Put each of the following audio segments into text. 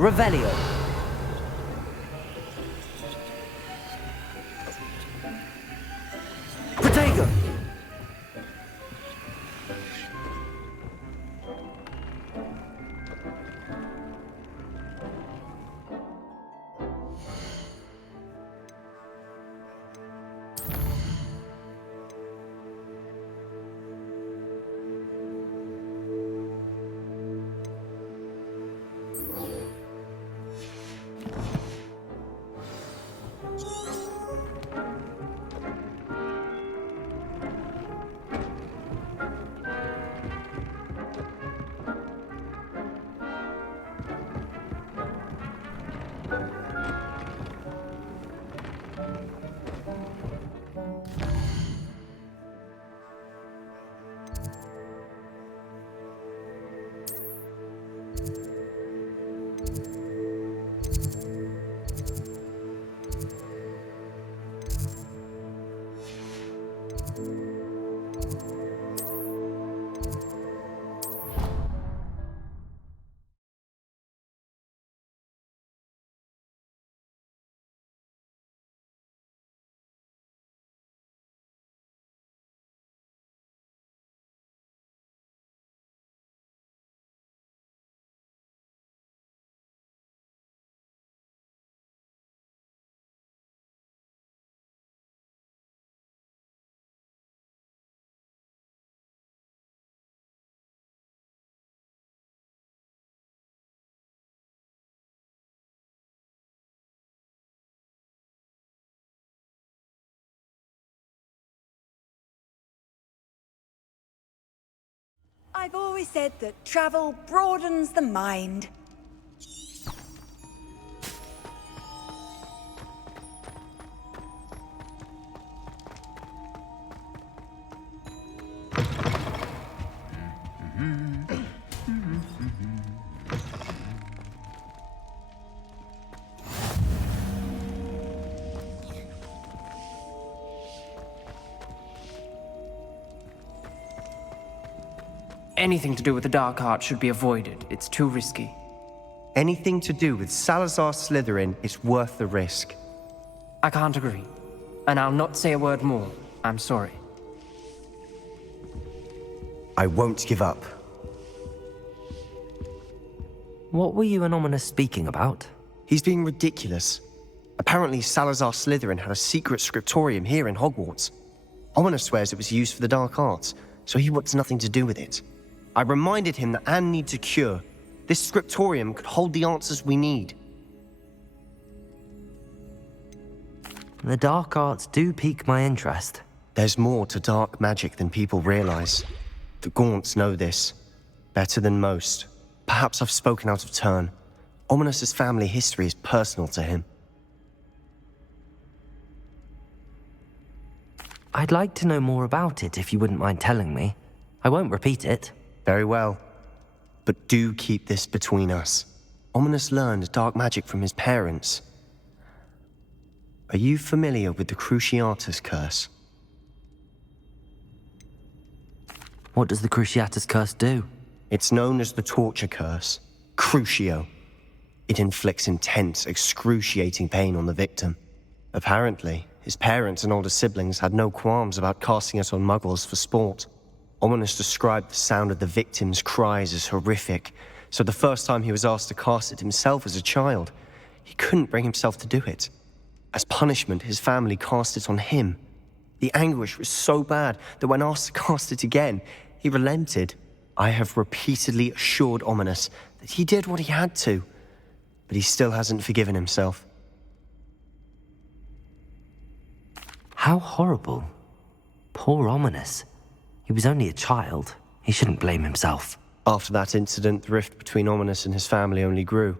Revelio. Protego. I've always said that travel broadens the mind. Anything to do with the dark art should be avoided. It's too risky. Anything to do with Salazar Slytherin is worth the risk. I can't agree. And I'll not say a word more. I'm sorry. I won't give up. What were you and Ominous speaking about? He's being ridiculous. Apparently Salazar Slytherin had a secret scriptorium here in Hogwarts. Ominous swears it was used for the dark arts, so he wants nothing to do with it. I reminded him that Anne needs a cure. This scriptorium could hold the answers we need. The dark arts do pique my interest. There's more to dark magic than people realize. The Gaunts know this. Better than most. Perhaps I've spoken out of turn. Ominous's family history is personal to him. I'd like to know more about it if you wouldn't mind telling me. I won't repeat it. Very well. But do keep this between us. Ominous learned dark magic from his parents. Are you familiar with the Cruciatus curse? What does the Cruciatus curse do? It's known as the torture curse, Crucio. It inflicts intense, excruciating pain on the victim. Apparently, his parents and older siblings had no qualms about casting it on muggles for sport. Ominous described the sound of the victim's cries as horrific, so the first time he was asked to cast it himself as a child, he couldn't bring himself to do it. As punishment, his family cast it on him. The anguish was so bad that when asked to cast it again, he relented. I have repeatedly assured Ominous that he did what he had to, but he still hasn't forgiven himself. How horrible. Poor Ominous. He was only a child. He shouldn't blame himself. After that incident, the rift between Ominous and his family only grew.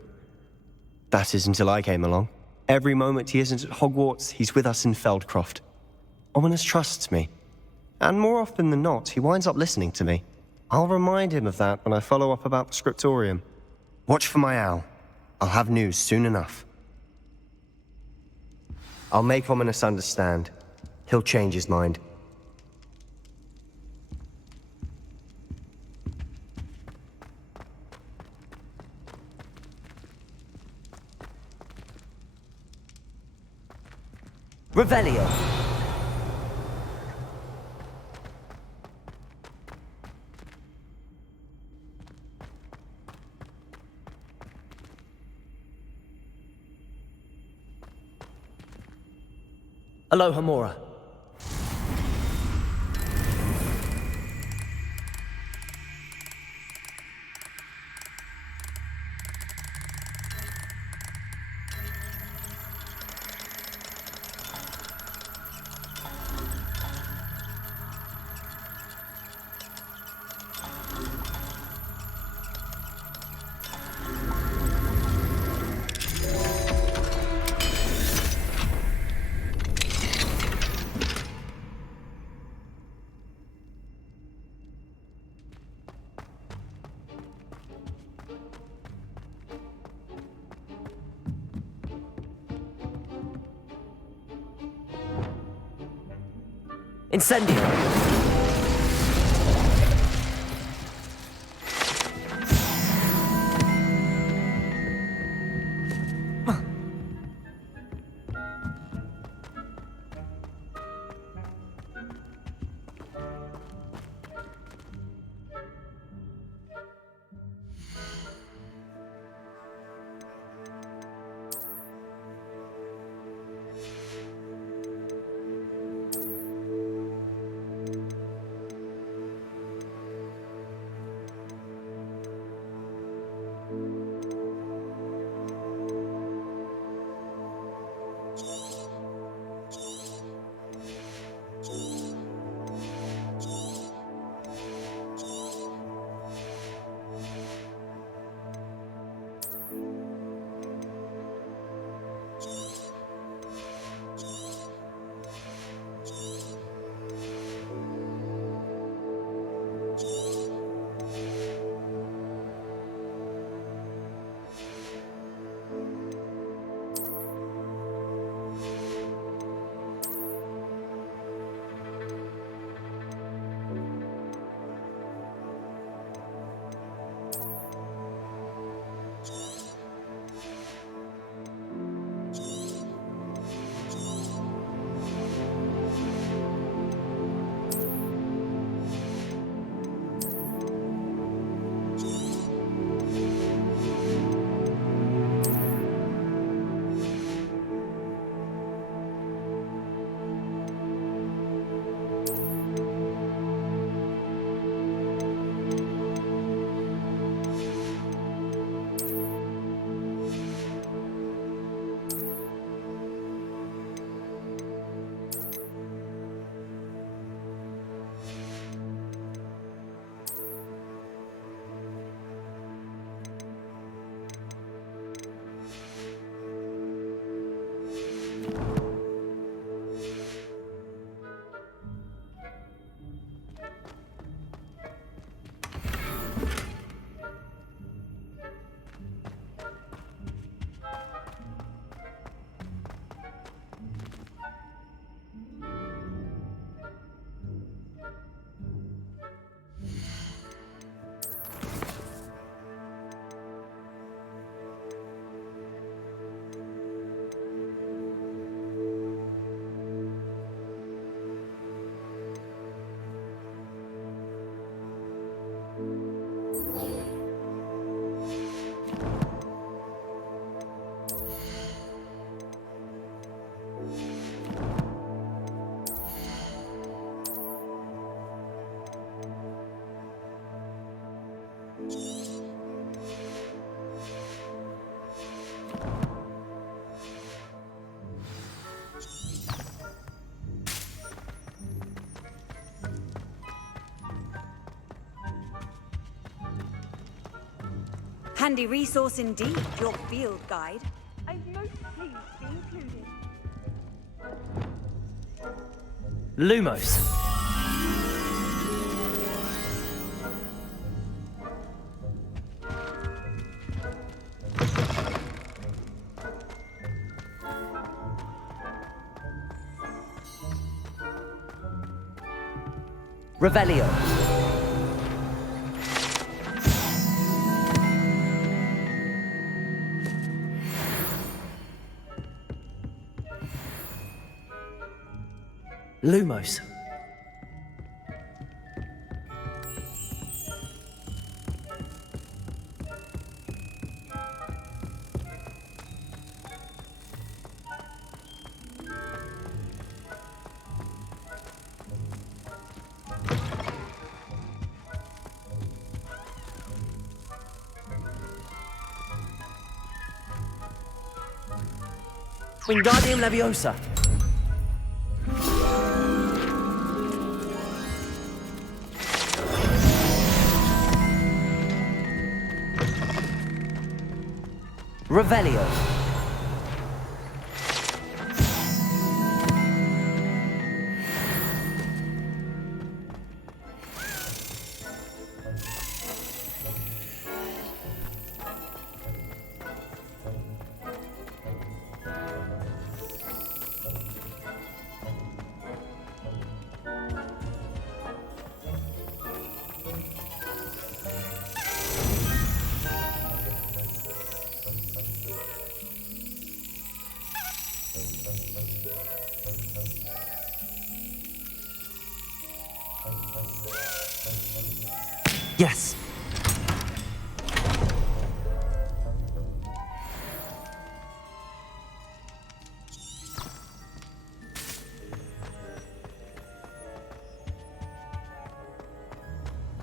That is until I came along. Every moment he isn't at Hogwarts, he's with us in Feldcroft. Ominous trusts me. And more often than not, he winds up listening to me. I'll remind him of that when I follow up about the scriptorium. Watch for my owl. I'll have news soon enough. I'll make Ominous understand. He'll change his mind. Revelio. Aloha Mora. Incendio! Handy resource indeed, your field guide. I'd most pleased be included. Lumos. Revelio. Lumos. Wingardium Leviosa. Revelio. Yes.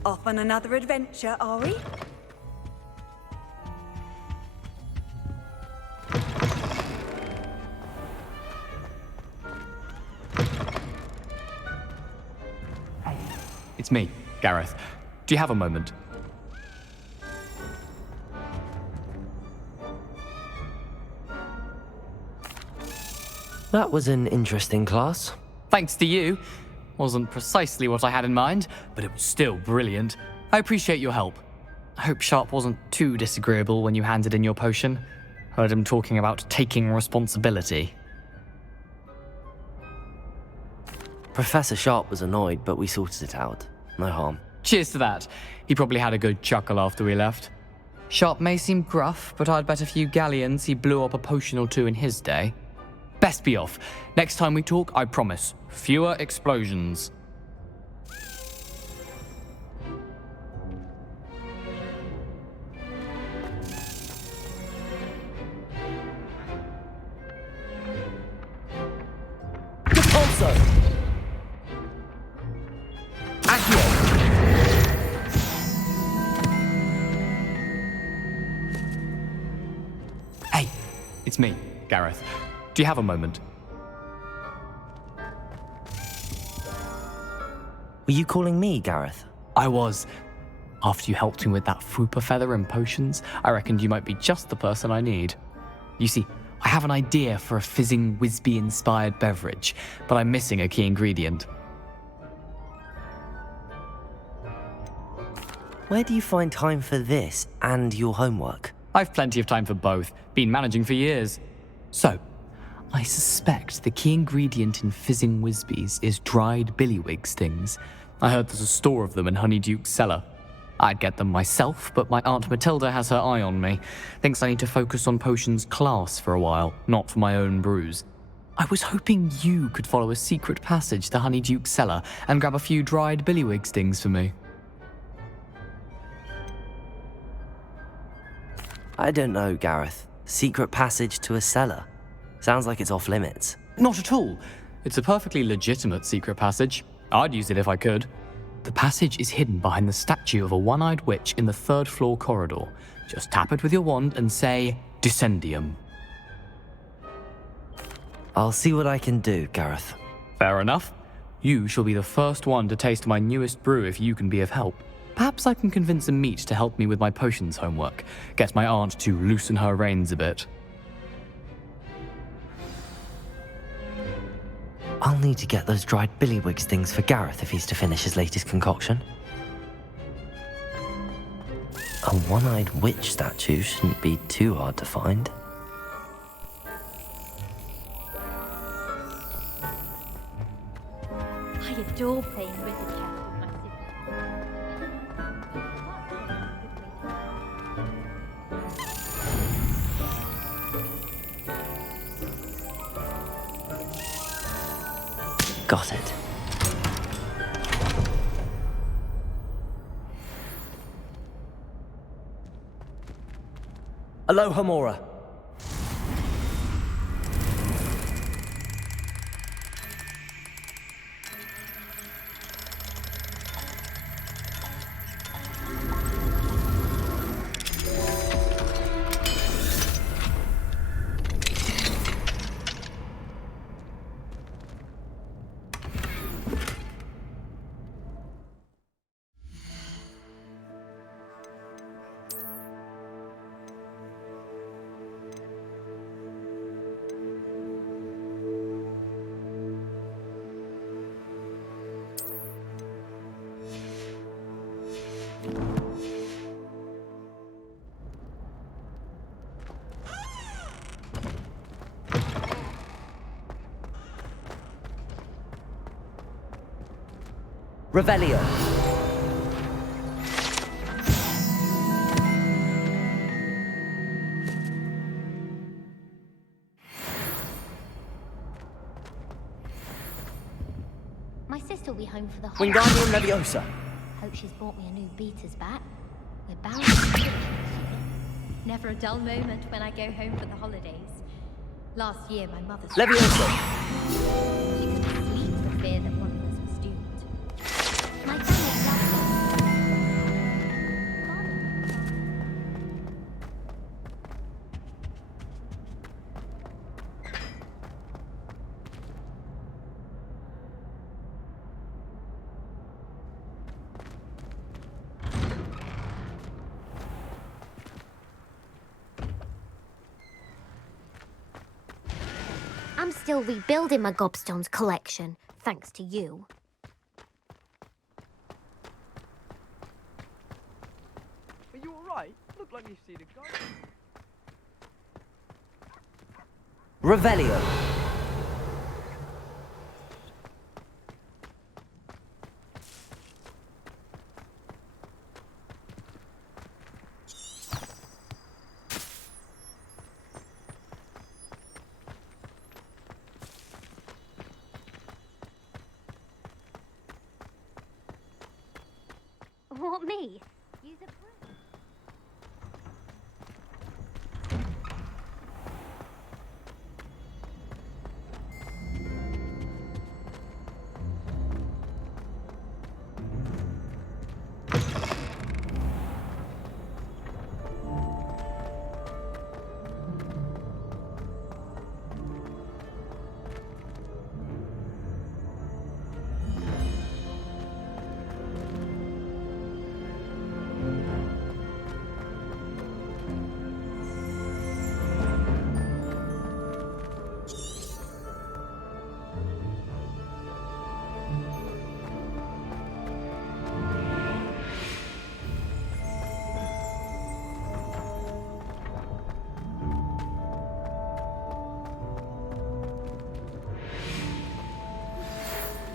Off on another adventure, are we? It's me, Gareth. Do you have a moment? That was an interesting class. Thanks to you. Wasn't precisely what I had in mind, but it was still brilliant. I appreciate your help. I hope Sharp wasn't too disagreeable when you handed in your potion. Heard him talking about taking responsibility. Professor Sharp was annoyed, but we sorted it out. No harm. Cheers to that. He probably had a good chuckle after we left. Sharp may seem gruff, but I'd bet a few galleons he blew up a potion or two in his day. Best be off. Next time we talk, I promise, fewer explosions. Repulso. Accio. Hey, it's me, Gareth. Do you have a moment? Were you calling me, Gareth? I was. After you helped me with that Fupa feather and potions, I reckoned you might be just the person I need. You see, I have an idea for a fizzing Whizbee-inspired beverage, but I'm missing a key ingredient. Where do you find time for this and your homework? I've plenty of time for both. Been managing for years. So, I suspect the key ingredient in fizzing Whizbees is dried billywig stings. I heard there's a store of them in Honeyduke's cellar. I'd get them myself, but my Aunt Matilda has her eye on me. Thinks I need to focus on potions class for a while, not for my own brews. I was hoping you could follow a secret passage to Honeyduke's cellar and grab a few dried billywig stings for me. I don't know, Gareth. Secret passage to a cellar. Sounds like it's off limits. Not at all. It's a perfectly legitimate secret passage. I'd use it if I could. The passage is hidden behind the statue of a one-eyed witch in the third-floor corridor. Just tap it with your wand and say, Descendium. I'll see what I can do, Gareth. Fair enough. You shall be the first one to taste my newest brew if you can be of help. Perhaps I can convince a meat to help me with my potions homework. Get my aunt to loosen her reins a bit. I'll need to get those dried billywig stings for Gareth if he's to finish his latest concoction. A one-eyed witch statue shouldn't be too hard to find. I adore playing wizard chess with my sister. Got it. Aloha Mora. Revelio. My sister will be home for the Wingardium Leviosa. Hope she's bought me a new beater's bat. We're bound to Never a dull moment when I go home for the holidays. Last year, my mother's... Leviosa. She couldn't sleep for fear that one of us was doomed. My family loves us. I'm still rebuilding my gobstones collection, thanks to you. Are you alright? Look like you've seen a ghost. Revelio. What, me? Use a broom.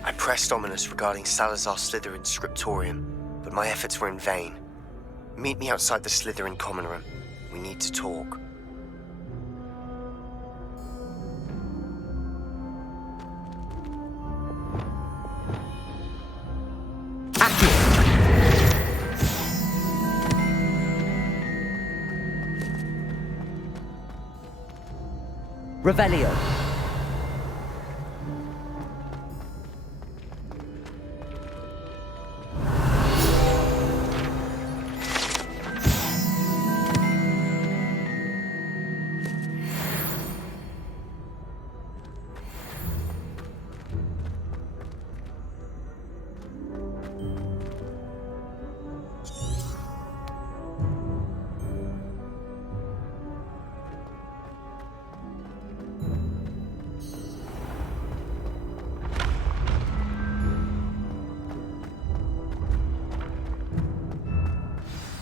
I pressed Ominous regarding Salazar Slytherin's scriptorium, but my efforts were in vain. Meet me outside the Slytherin common room. We need to talk. Revelio.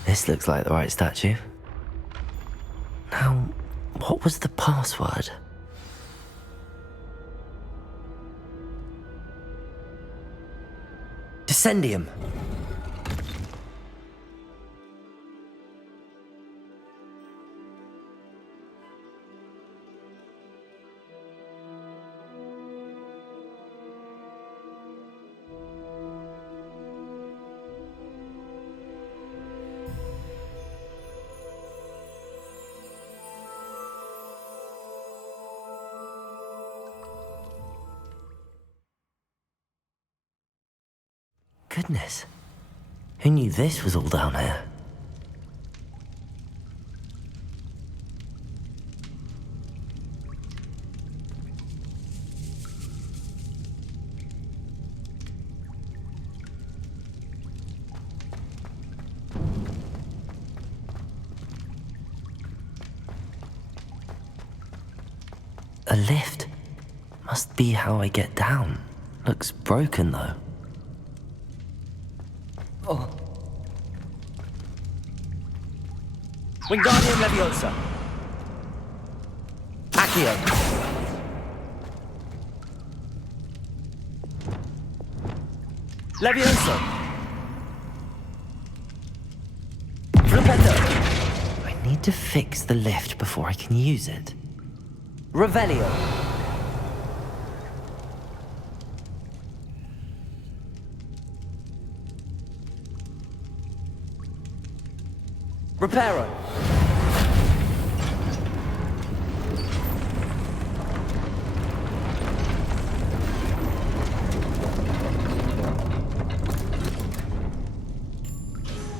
This looks like the right statue. Now, what was the password? Descendium. goodness. Who knew this was all down here? A lift. Must be how I get down. Looks broken though. Wingardium Leviosa. Accio. Leviosa. Flipendo. I need to fix the lift before I can use it. Revelio. Reparo.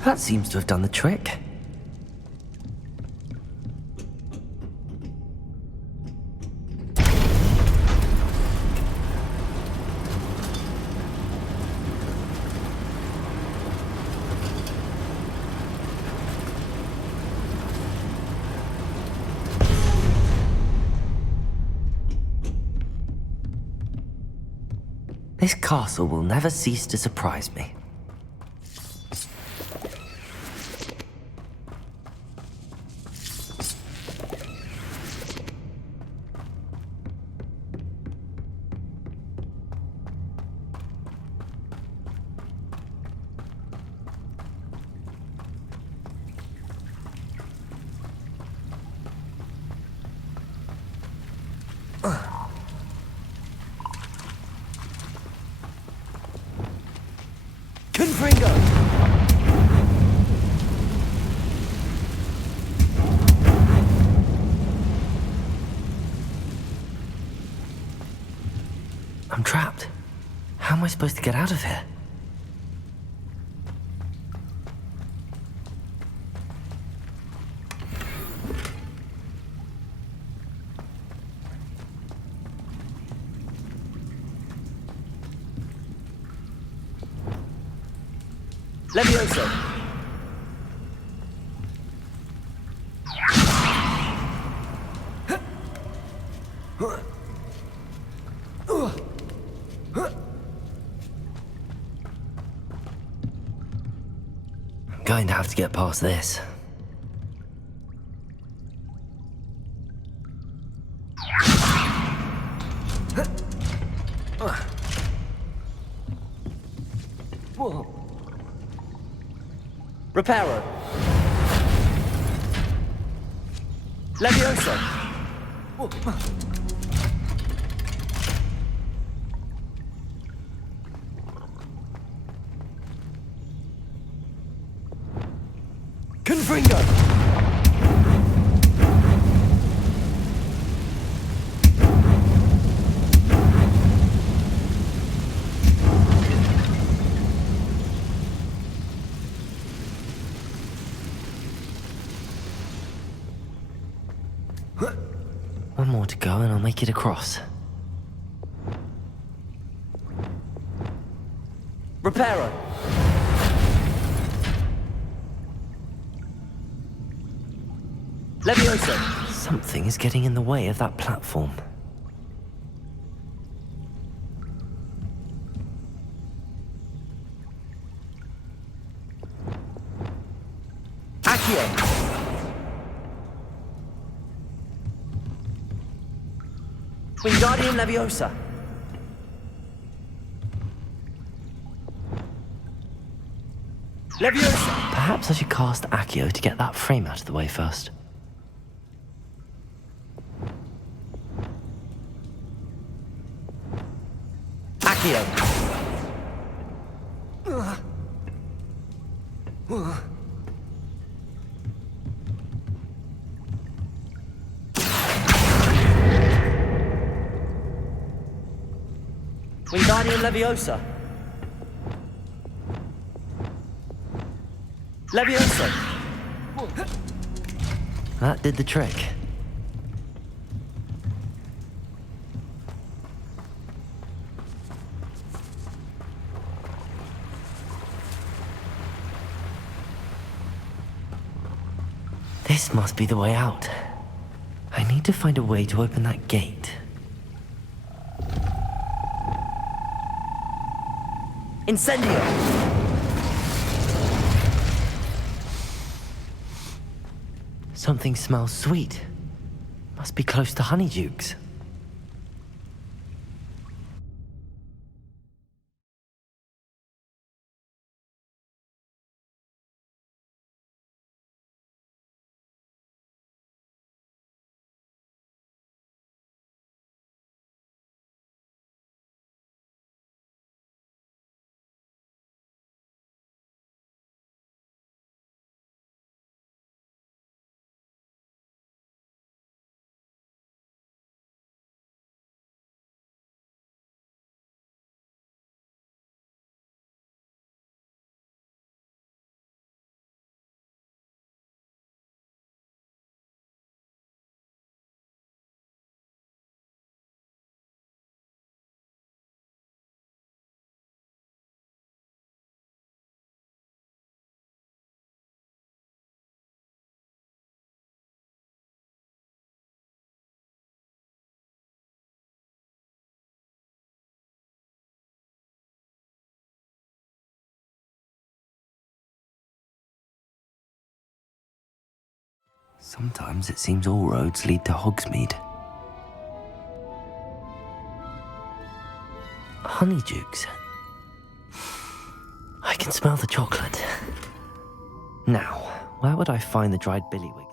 That seems to have done the trick. This castle will never cease to surprise me. Confringo. I'm trapped. How am I supposed to get out of here? Leviosa. I'm going to have to get past this. Reparo. Leviosa. Confringo. One more to go and I'll make it across. Reparo. Leviosa. Something is getting in the way of that platform. Accio. Wingardium Leviosa. Leviosa. Perhaps I should cast Accio to get that frame out of the way first. Accio. Wingardium Leviosa. Leviosa! That did the trick. This must be the way out. I need to find a way to open that gate. Incendio! Something smells sweet. Must be close to Honeydukes. Sometimes it seems all roads lead to Hogsmeade. Honeydukes. I can smell the chocolate. Now, where would I find the dried billywigs?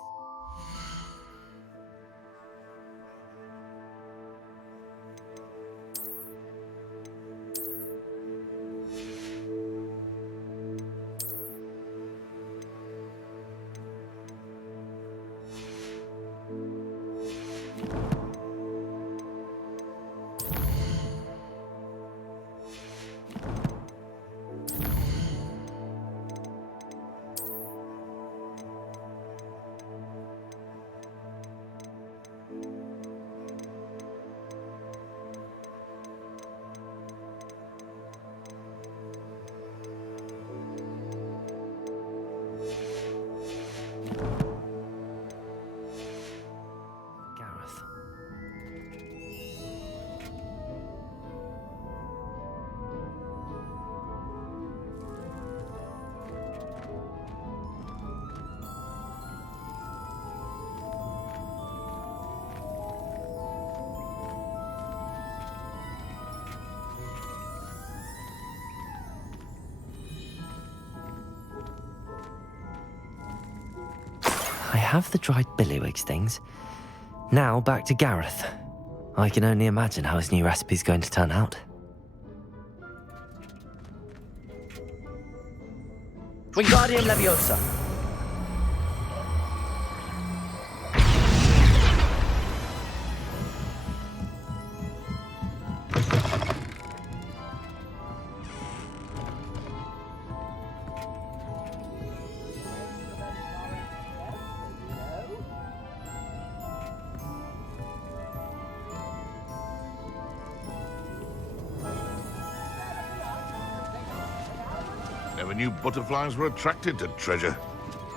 I have the dried billywigs things. Now back to Gareth. I can only imagine how his new recipe's going to turn out. Wingardium Leviosa! Never knew butterflies were attracted to treasure.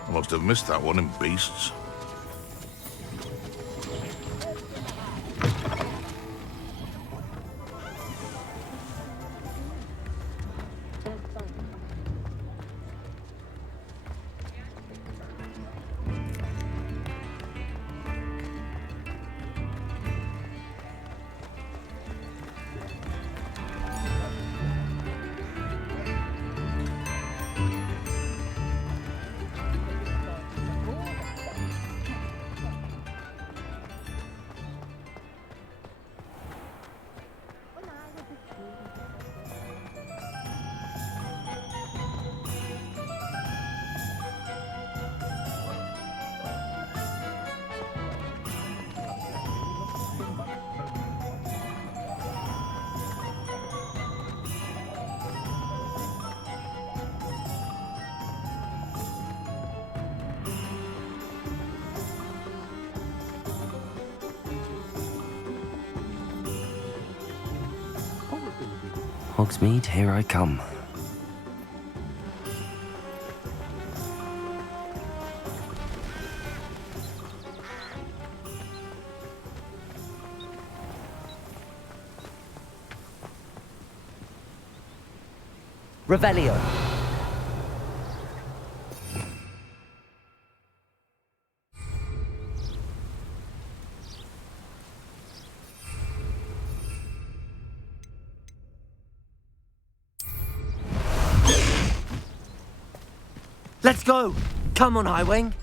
I must have missed that one in Beasts. Hogsmeade, here I come. Revelio. Let's go! Come on, Highwing!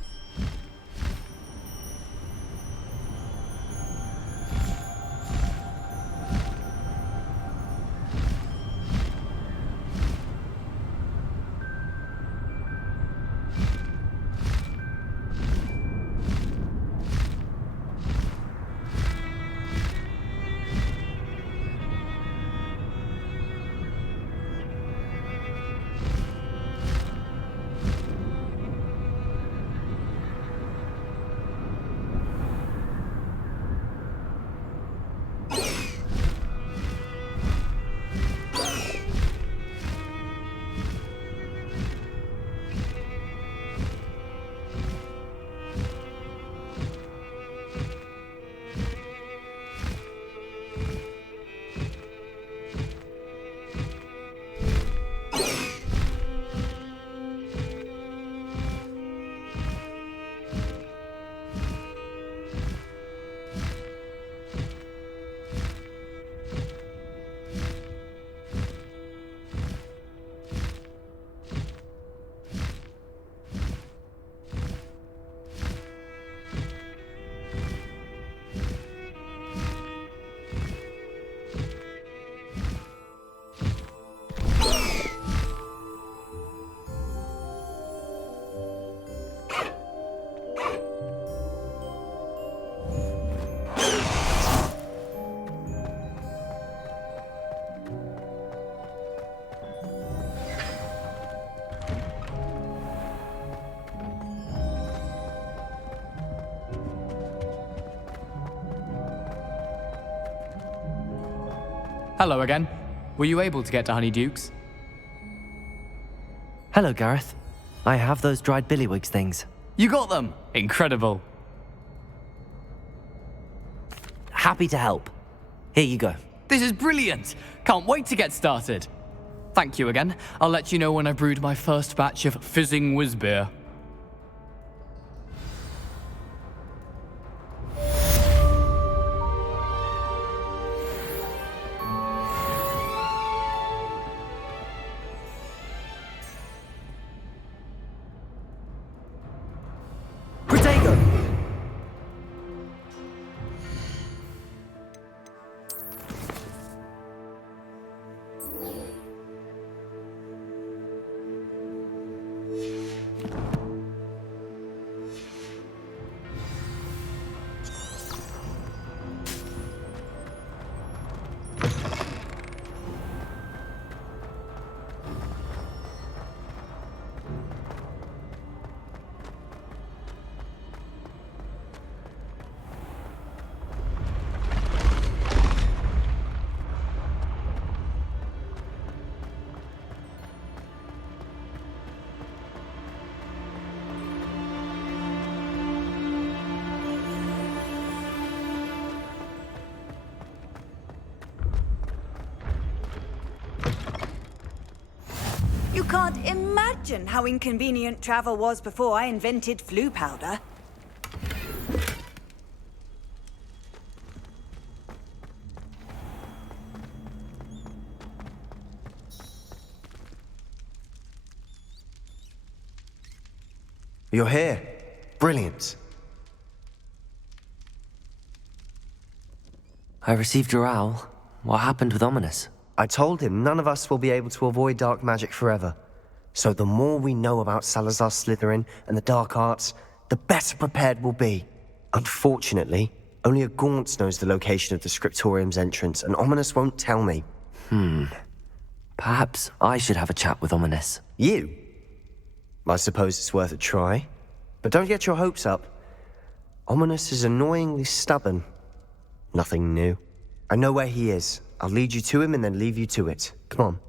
Hello again. Were you able to get to Honeydukes? Hello, Gareth. I have those dried billywigs things. You got them! Incredible. Happy to help. Here you go. This is brilliant! Can't wait to get started. Thank you again. I'll let you know when I've brewed my first batch of fizzing whizbeer. You can't imagine how inconvenient travel was before I invented flu powder. You're here. Brilliant. I received your owl. What happened with Ominous? I told him none of us will be able to avoid dark magic forever. So the more we know about Salazar Slytherin and the dark arts, the better prepared we'll be. Unfortunately, only a Gaunt knows the location of the Scriptorium's entrance, and Ominous won't tell me. Perhaps I should have a chat with Ominous. You? I suppose it's worth a try. But don't get your hopes up. Ominous is annoyingly stubborn. Nothing new. I know where he is. I'll lead you to him and then leave you to it. Come on.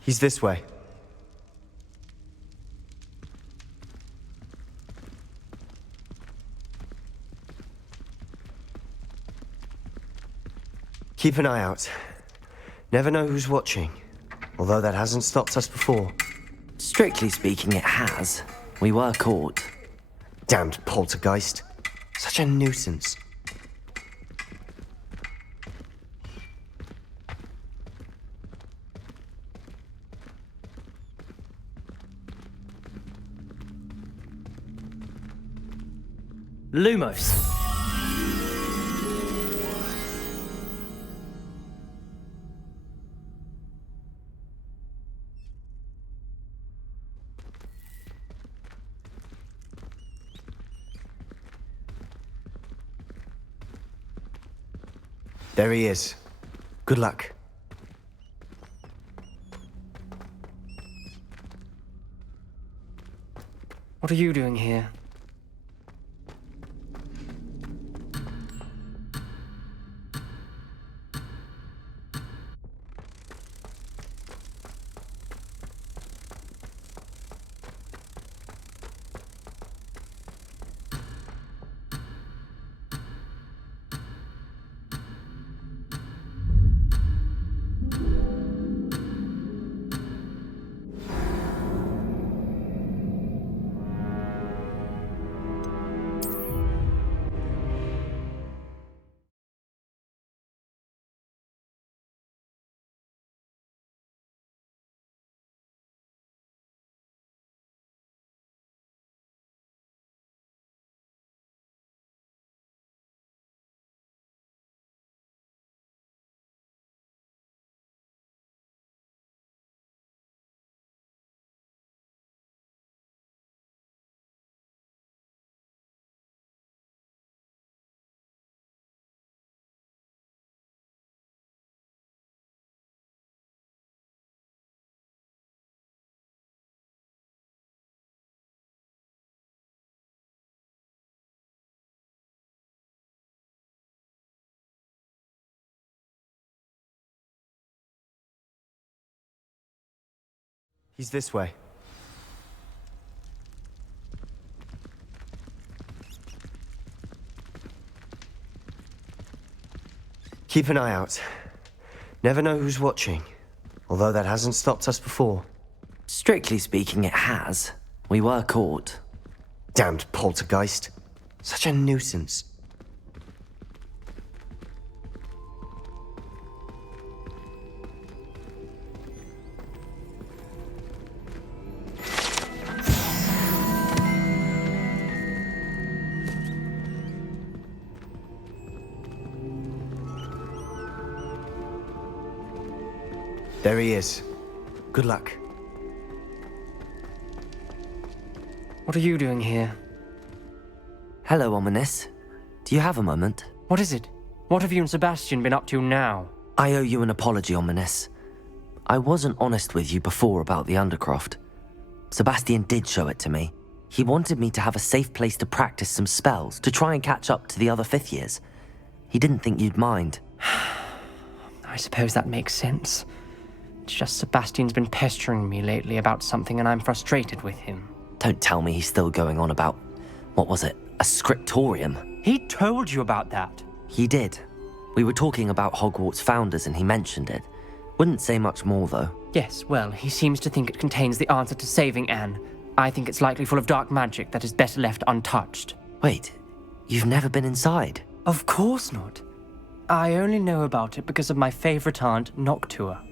He's this way. Keep an eye out. Never know who's watching. Although that hasn't stopped us before. Strictly speaking, it has. We were caught. Damned poltergeist. Such a nuisance. Lumos. There he is. Good luck. What are you doing here? He's this way. Keep an eye out. Never know who's watching. Although that hasn't stopped us before. Strictly speaking, it has. We were caught. Damned poltergeist. Such a nuisance. There he is. Good luck. What are you doing here? Hello, Ominous. Do you have a moment? What is it? What have you and Sebastian been up to now? I owe you an apology, Ominous. I wasn't honest with you before about the Undercroft. Sebastian did show it to me. He wanted me to have a safe place to practice some spells to try and catch up to the other fifth years. He didn't think you'd mind. I suppose that makes sense. It's just Sebastian's been pestering me lately about something and I'm frustrated with him. Don't tell me he's still going on about, what was it, a scriptorium? He told you about that. He did. We were talking about Hogwarts founders and he mentioned it. Wouldn't say much more though. Yes, well, he seems to think it contains the answer to saving Anne. I think it's likely full of dark magic that is better left untouched. Wait, you've never been inside? Of course not. I only know about it because of my favorite aunt, Noctua.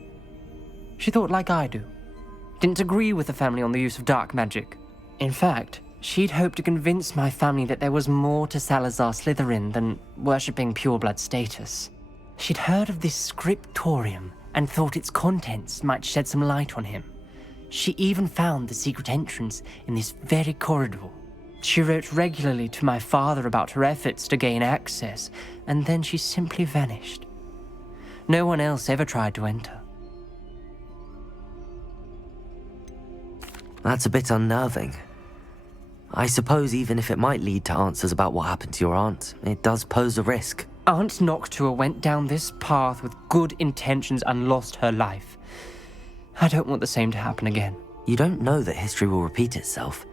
She thought like I do. Didn't agree with the family on the use of dark magic. In fact, she'd hoped to convince my family that there was more to Salazar Slytherin than worshipping pureblood status. She'd heard of this scriptorium and thought its contents might shed some light on him. She even found the secret entrance in this very corridor. She wrote regularly to my father about her efforts to gain access, and then she simply vanished. No one else ever tried to enter. That's a bit unnerving. I suppose even if it might lead to answers about what happened to your aunt, it does pose a risk. Aunt Noctua went down this path with good intentions and lost her life. I don't want the same to happen again. You don't know that history will repeat itself.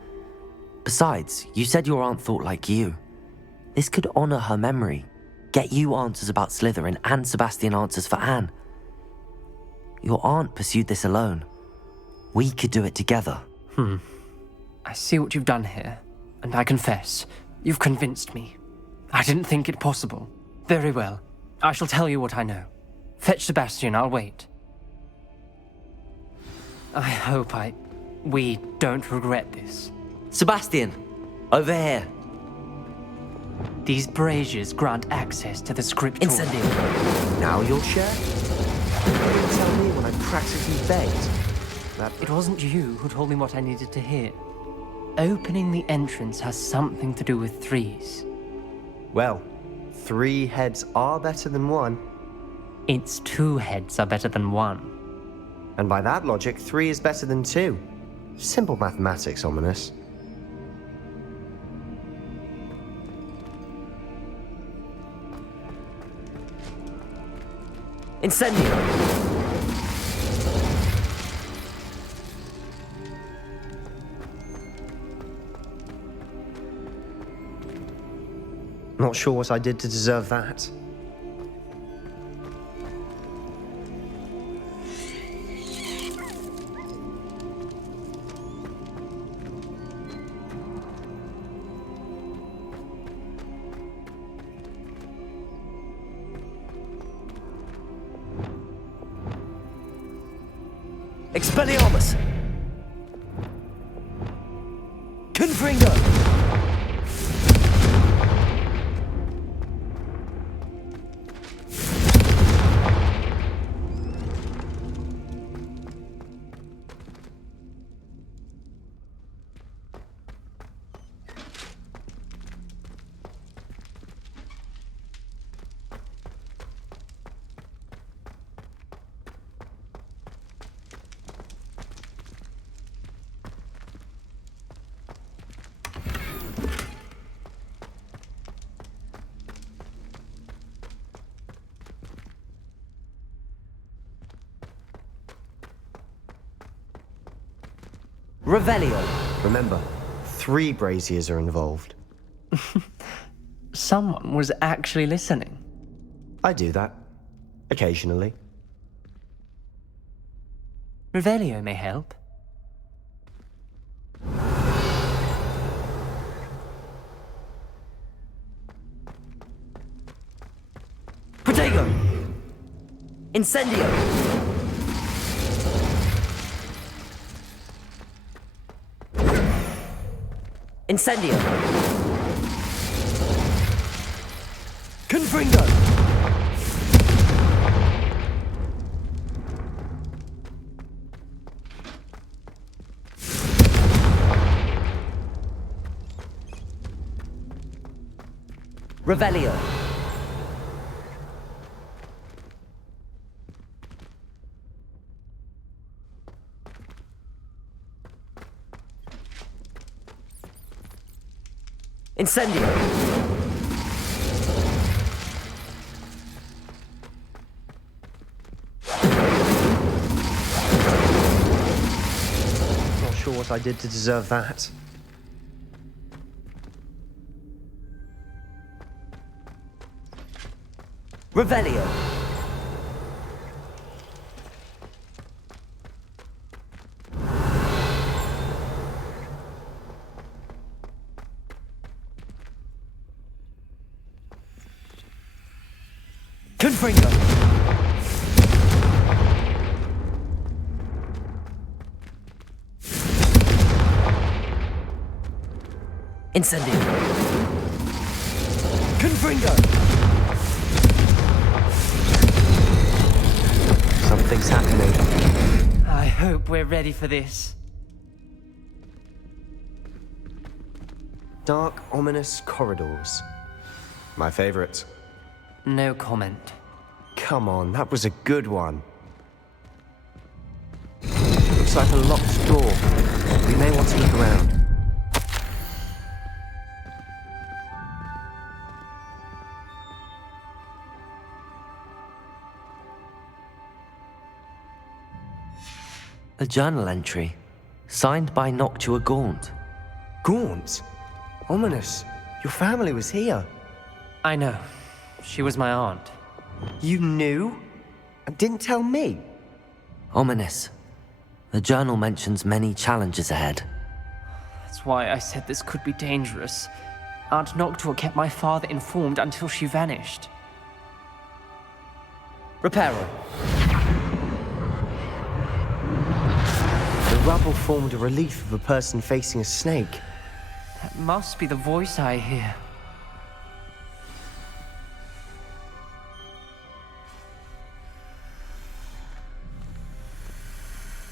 Besides, you said your aunt thought like you. This could honor her memory, get you answers about Slytherin and Sebastian answers for Anne. Your aunt pursued this alone. We could do it together. I see what you've done here, and I confess, you've convinced me. I didn't think it possible. Very well. I shall tell you what I know. Fetch Sebastian, I'll wait. I hope we don't regret this. Sebastian, over here. These braziers grant access to the scripture. Incendio. Now you'll share? You tell me when I practically begged that It wasn't you who told me what I needed to hear. Opening the entrance has something to do with threes. Well, 3 heads are better than 1. It's 2 heads are better than 1. And by that logic, 3 is better than 2. Simple mathematics, Ominous. Incendio. Not sure what I did to deserve that. Expelliarmus! Confringo! Revelio. Remember, 3 braziers are involved. Someone was actually listening. I do that. Occasionally. Revelio may help. Protego! Incendio! Incendio! Confringo! Revelio! Incendio! Not sure what I did to deserve that. Revelio! Confringo! Incendio! Confringo! Something's happening. I hope we're ready for this. Dark, ominous corridors. My favorite. No comment. Come on, that was a good one. Looks like a locked door. We may want to look around. A journal entry, signed by Noctua Gaunt. Gaunt? Ominous. Your family was here. I know. She was my aunt. You knew? And didn't tell me? Ominous. The journal mentions many challenges ahead. That's why I said this could be dangerous. Aunt Noctua kept my father informed until she vanished. Reparo. The rubble formed a relief of a person facing a snake. That must be the voice I hear.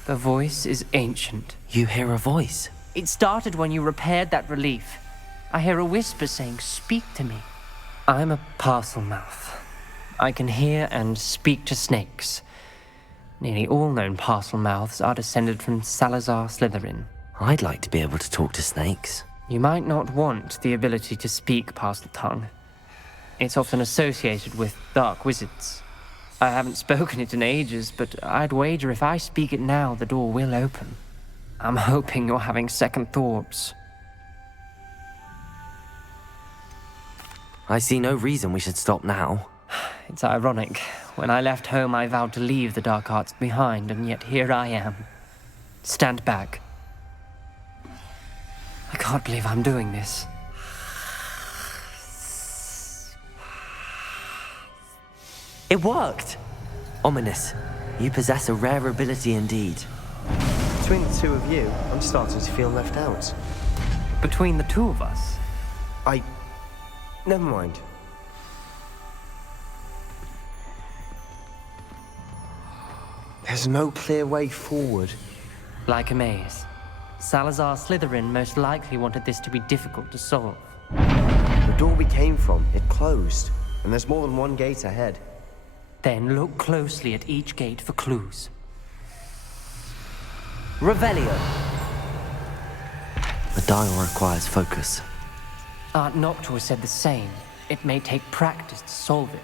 The voice is ancient. You hear a voice? It started when you repaired that relief. I hear a whisper saying, "Speak to me." I'm a parcel mouth. I can hear and speak to snakes. Nearly all known parcel mouths are descended from Salazar Slytherin. I'd like to be able to talk to snakes. You might not want the ability to speak parcel tongue. It's often associated with dark wizards. I haven't spoken it in ages, but I'd wager if I speak it now, the door will open. I'm hoping you're having second thoughts. I see no reason we should stop now. It's ironic. When I left home, I vowed to leave the dark arts behind, and yet here I am. Stand back. I can't believe I'm doing this. It worked! Ominous. You possess a rare ability indeed. Between the two of you, I'm starting to feel left out. Between the two of us? Never mind. There's no clear way forward. Like a maze. Salazar Slytherin most likely wanted this to be difficult to solve. The door we came from, it closed. And there's more than one gate ahead. Then look closely at each gate for clues. Revelio. The dial requires focus. Aunt Noctua said the same. It may take practice to solve it.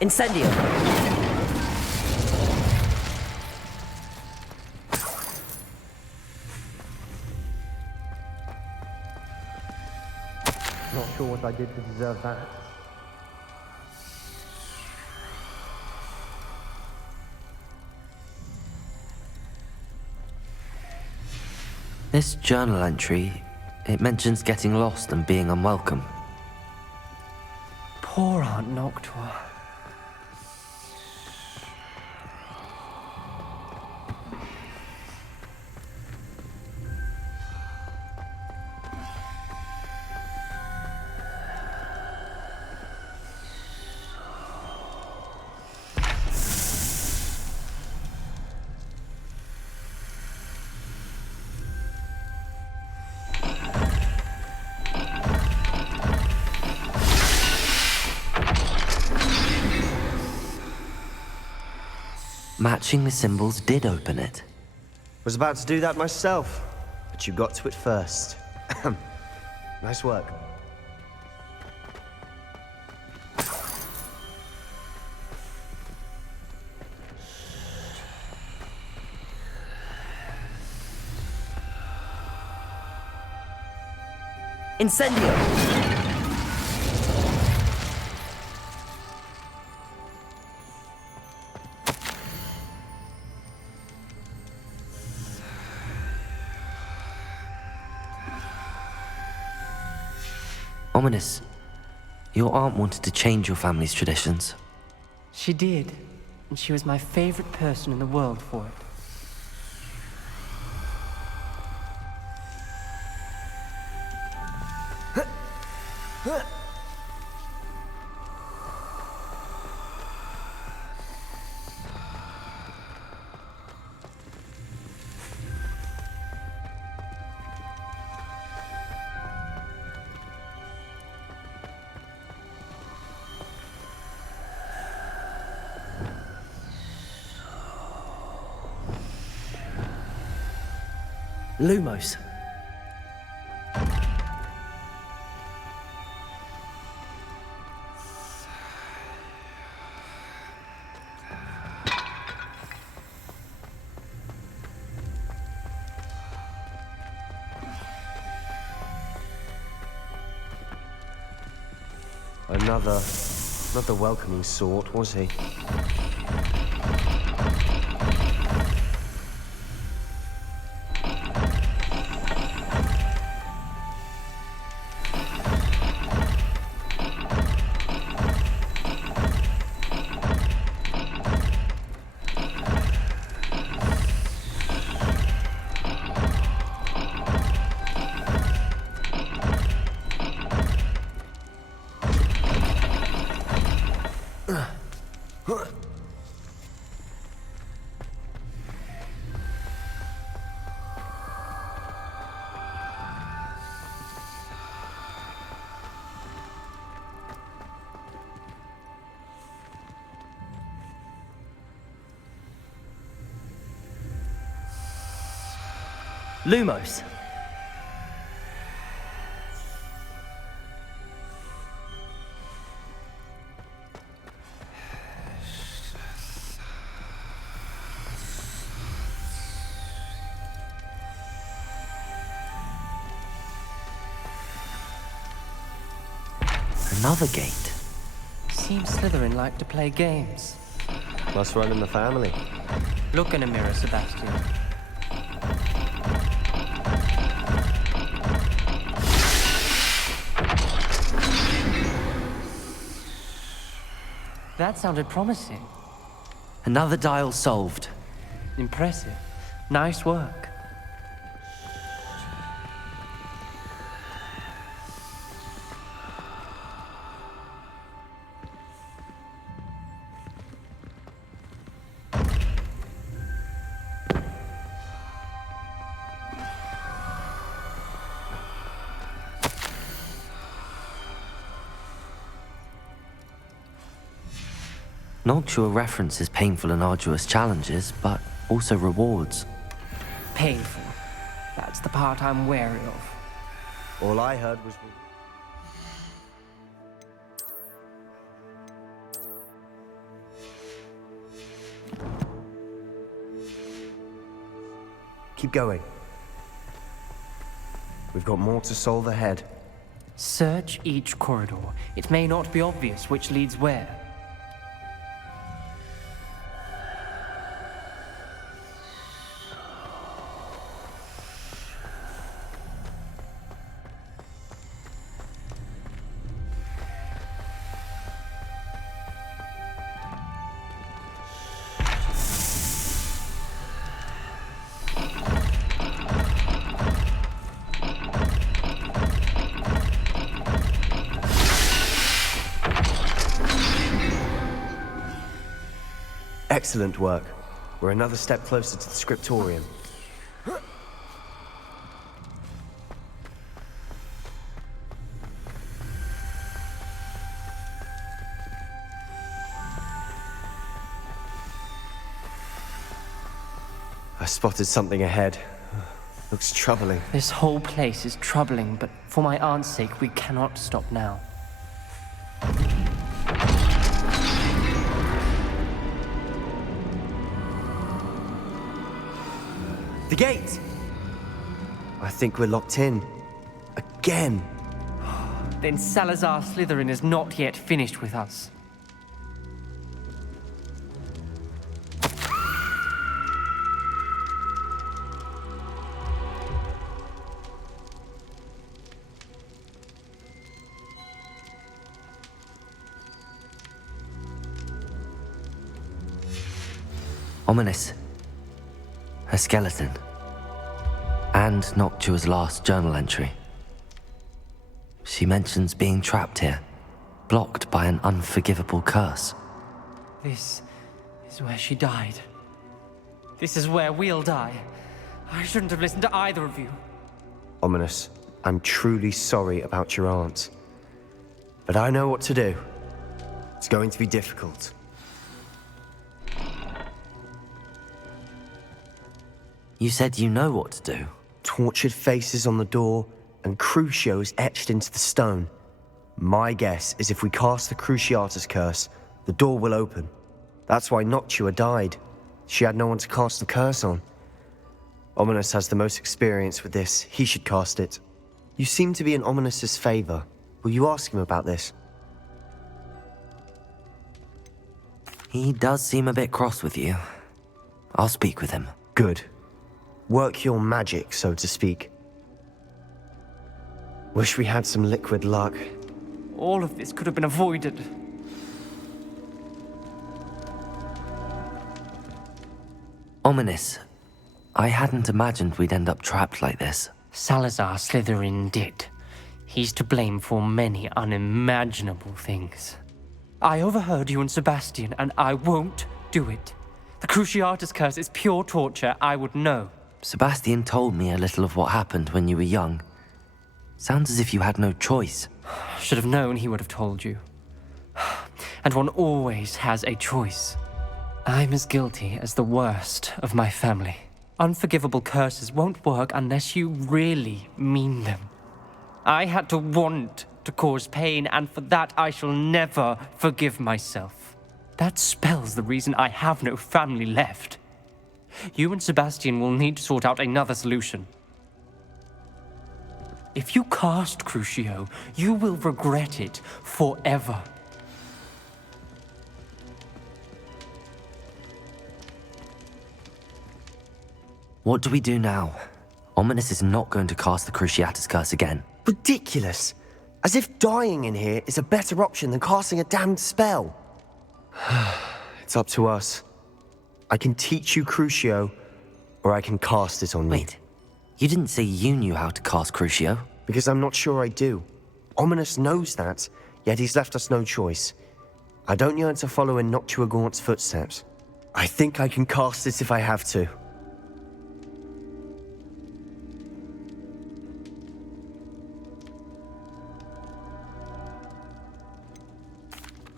Incendio. Not sure what I did to deserve that. This journal entry, it mentions getting lost and being unwelcome. Poor Aunt Noctua. Matching the symbols did open it. Was about to do that myself, but you got to it first. Nice work. Incendio. Ominous. Your aunt wanted to change your family's traditions. She did, and she was my favorite person in the world for it. Lumos. Not the welcoming sort, was he? Lumos. Another gate. Seems Slytherin like to play games. Must run in the family. Look in a mirror, Sebastian. That sounded promising. Another dial solved. Impressive. Nice work. Noctua references painful and arduous challenges, but also rewards. Painful. That's the part I'm wary of. All I heard was... Keep going. We've got more to solve ahead. Search each corridor. It may not be obvious which leads where. Excellent work. We're another step closer to the scriptorium. I spotted something ahead. Looks troubling. This whole place is troubling, but for my aunt's sake, we cannot stop now. The gate! I think we're locked in. Again. Then Salazar Slytherin is not yet finished with us. Ominous. A skeleton. And Noctua's last journal entry. She mentions being trapped here, blocked by an unforgivable curse. This is where she died. This is where we'll die. I shouldn't have listened to either of you. Ominous, I'm truly sorry about your aunt. But I know what to do. It's going to be difficult. You said you know what to do. tortured faces on the door, and Crucios etched into the stone. My guess is if we cast the Cruciatus curse, the door will open. That's why Noctua died. She had no one to cast the curse on. Ominous has the most experience with this. He should cast it. You seem to be in Ominous's favor. Will you ask him about this? He does seem a bit cross with you. I'll speak with him. Good. Work your magic, so to speak. Wish we had some liquid luck. All of this could have been avoided. Ominous, I hadn't imagined we'd end up trapped like this. Salazar Slytherin did. He's to blame for many unimaginable things. I overheard you and Sebastian, and I won't do it. The Cruciatus curse is pure torture. I would know. Sebastian told me a little of what happened when you were young. Sounds as if you had no choice. Should have known he would have told you. And one always has a choice. I'm as guilty as the worst of my family. Unforgivable curses won't work unless you really mean them. I had to want to cause pain, and for that I shall never forgive myself. That spells the reason I have no family left. You and Sebastian will need to sort out another solution. If you cast Crucio, you will regret it forever. What do we do now? Ominous is not going to cast the Cruciatus curse again. Ridiculous. As if dying in here is a better option than casting a damned spell. It's up to us. I can teach you Crucio, or I can cast it on you. Wait, you didn't say you knew how to cast Crucio? Because I'm not sure I do. Ominous knows that, yet he's left us no choice. I don't yearn to follow in Noctua Gaunt's footsteps. I think I can cast it if I have to.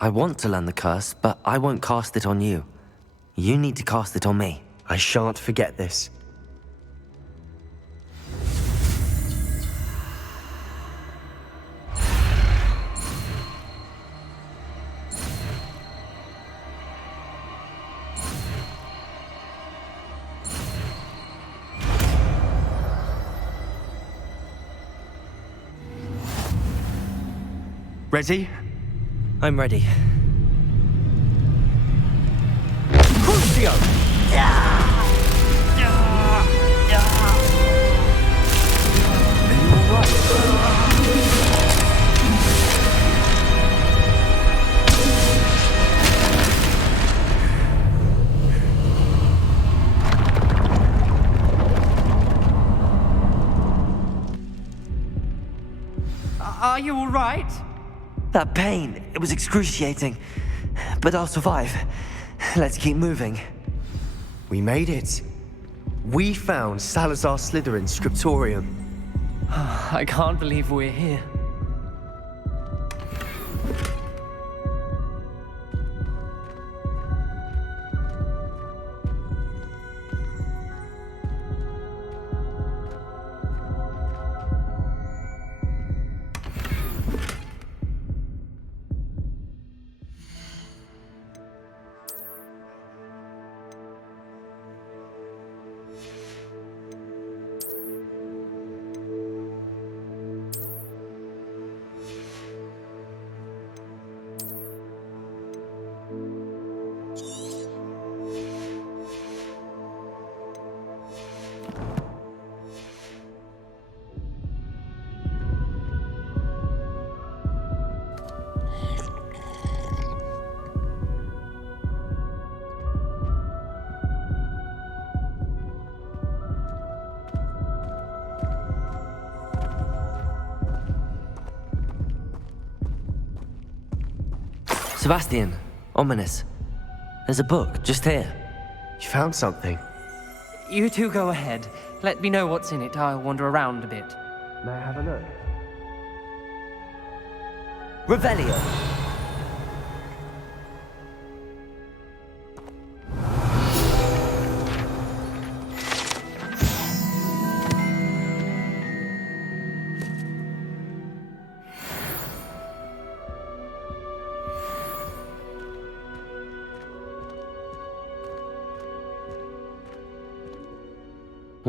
I want to learn the curse, but I won't cast it on you. You need to cast it on me. I shan't forget this. Ready? I'm ready. Crucio! Are you all right? That pain, it was excruciating. But I'll survive. Let's keep moving. We made it. We found Salazar Slytherin's scriptorium. I can't believe we're here. Sebastian, Ominous. There's a book just here. You found something. You two go ahead. Let me know what's in it. I'll wander around a bit. May I have a look? Revelio.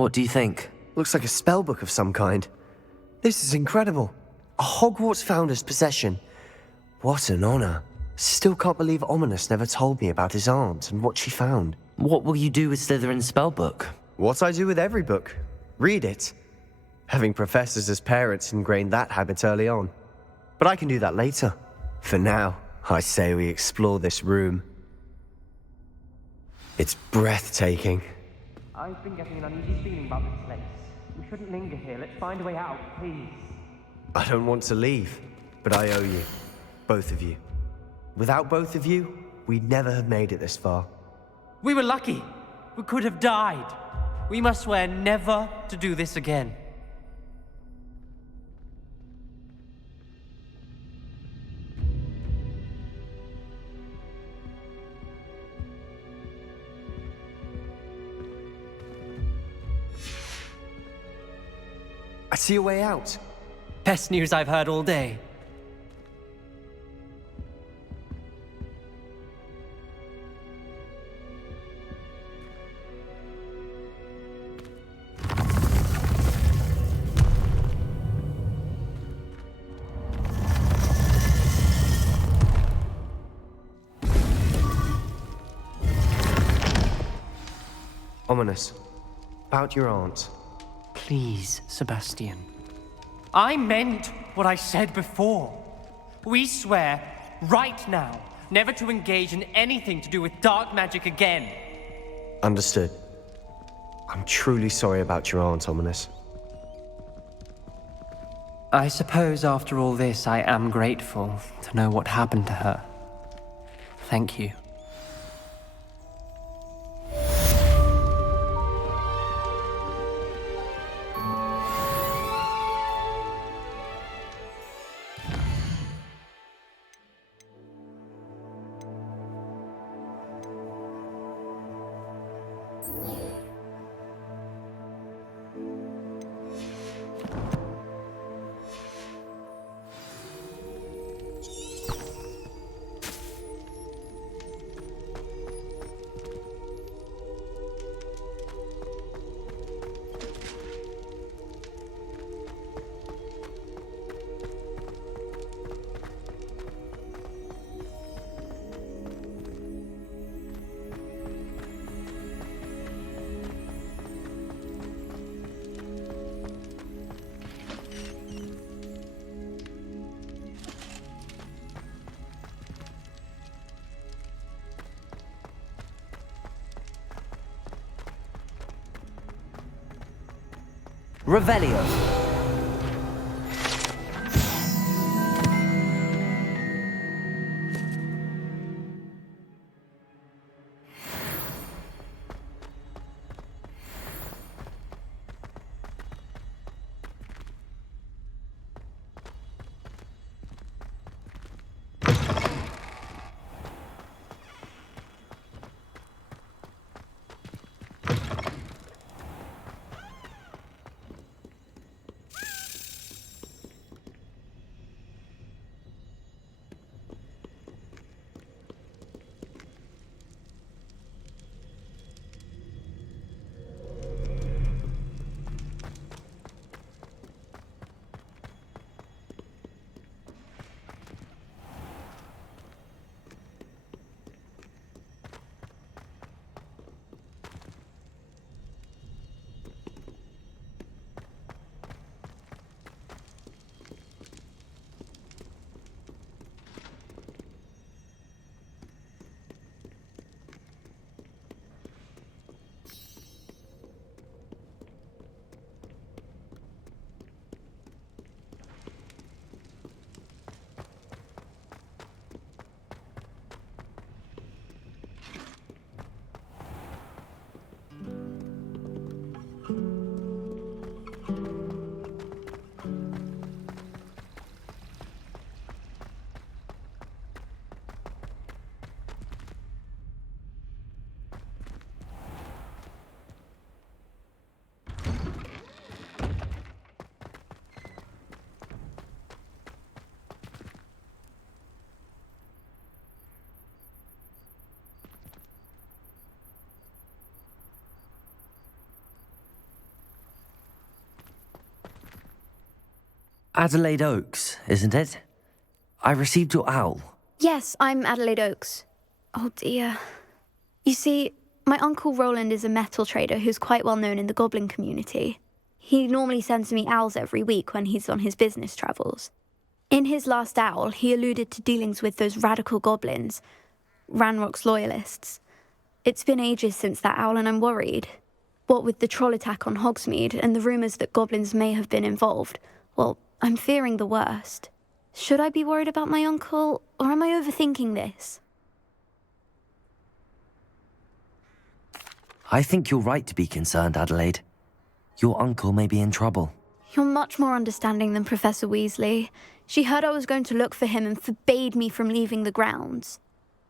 What do you think? Looks like a spellbook of some kind. This is incredible. A Hogwarts founder's possession. What an honor. Still can't believe Ominous never told me about his aunt and what she found. What will you do with Slytherin's spellbook? What I do with every book. Read it. Having professors as parents ingrained that habit early on. But I can do that later. For now, I say we explore this room. It's breathtaking. I've been getting an uneasy feeling about this place. We shouldn't linger here. Let's find a way out, please. I don't want to leave, but I owe you. Both of you. Without both of you, we'd never have made it this far. We were lucky. We could have died. We must swear never to do this again. I see a way out. Best news I've heard all day. Ominous. About your aunt. Please, Sebastian. I meant what I said before. We swear, right now, never to engage in anything to do with dark magic again. Understood. I'm truly sorry about your aunt, Ominous. I suppose after all this, I am grateful to know what happened to her. Thank you. Revelio. Adelaide Oaks, isn't it? I received your owl. Yes, I'm Adelaide Oaks. Oh dear. You see, my Uncle Roland is a metal trader who's quite well known in the goblin community. He normally sends me owls every week when he's on his business travels. In his last owl, he alluded to dealings with those radical goblins, Ranrock's loyalists. It's been ages since that owl and I'm worried. What with the troll attack on Hogsmeade and the rumours that goblins may have been involved, well, I'm fearing the worst. Should I be worried about my uncle, or am I overthinking this? I think you're right to be concerned, Adelaide. Your uncle may be in trouble. You're much more understanding than Professor Weasley. She heard I was going to look for him and forbade me from leaving the grounds.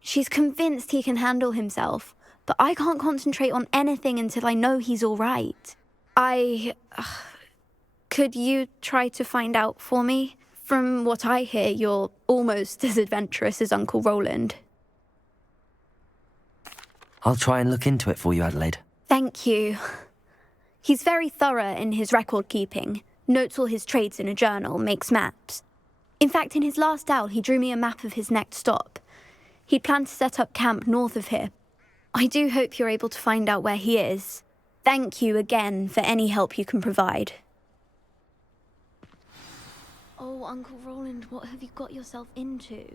She's convinced he can handle himself, but I can't concentrate on anything until I know he's all right. Could you try to find out for me? From what I hear, you're almost as adventurous as Uncle Roland. I'll try and look into it for you, Adelaide. Thank you. He's very thorough in his record keeping, notes all his trades in a journal, makes maps. In fact, in his last owl, he drew me a map of his next stop. He'd planned to set up camp north of here. I do hope you're able to find out where he is. Thank you again for any help you can provide. Oh, Uncle Roland, what have you got yourself into?